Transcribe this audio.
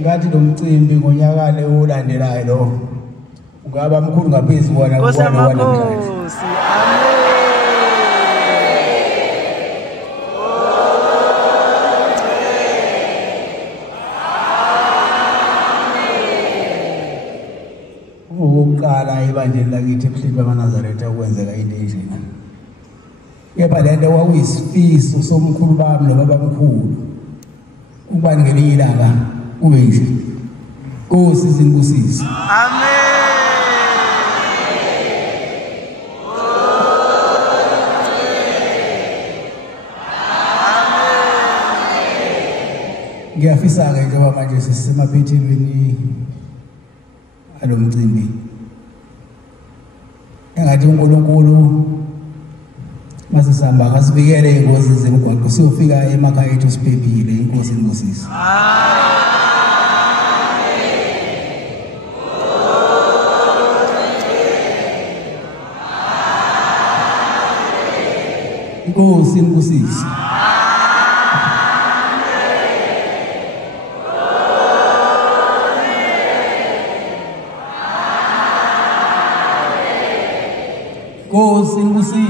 ngathi lo mcimbi ngonyaka le olandelayo lo ungaba mkhulu ngaphezulu kwana Nkosi. Okokuqala ibandla lakithi ebuhleni bamaNazaretha ukwenzeka into enjena. Kepha lento kwakuyisifiso somkhulu bami nobabamkhulu. Ubani ngelinye ilanga kube nje. Nkosi izinbusisi. Amen. Ngiyafisa ke njengoba manje sisemaphethilweni alo mcimbi. Engathi uNkulunkulu masisihamba kasibikele ingozi zemigwaqo siyofika emakhaya ethu siphephile. Inkosi iNkosisi. Inkosi iNkosisi. Nkosi iNkosisi.